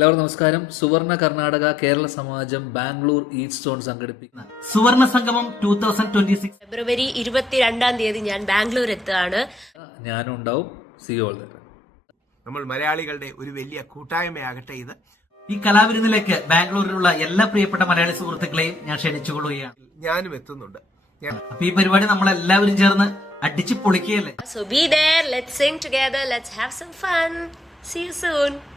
എല്ലാവർക്കും നമസ്കാരം. സുവർണ കർണാടക കേരള സമാജം ബാംഗ്ലൂർ ഈസ്റ്റ് സോൺ സംഘടിപ്പിക്കുന്ന സുവർണ സംഗമം 2026 ഫെബ്രുവരി 22 ഞാൻ ബാംഗ്ലൂർ എത്തുകയാണ്. ഞാനും ഉണ്ടാവും. C all there. നമ്മൾ മലയാളികളുടെ ഒരു വലിയ കൂട്ടായ്മയാകട്ടെ ഇത്. ഈ കലാവിരുന്നിലേക്ക് ബാംഗ്ലൂരിലുള്ള എല്ലാ പ്രിയപ്പെട്ട മലയാളി സുഹൃത്തുക്കളെയും ഞാൻ ക്ഷണിച്ചുകൊള്ളുകയാണ്. ഞാനും എത്തുന്നുണ്ട്. അപ്പൊ ഈ പരിപാടി നമ്മളെല്ലാവരും ചേർന്ന് അടിച്ചു പൊളിക്കുകയല്ലേ. So be there, let's sing together, let's have some fun. See you soon.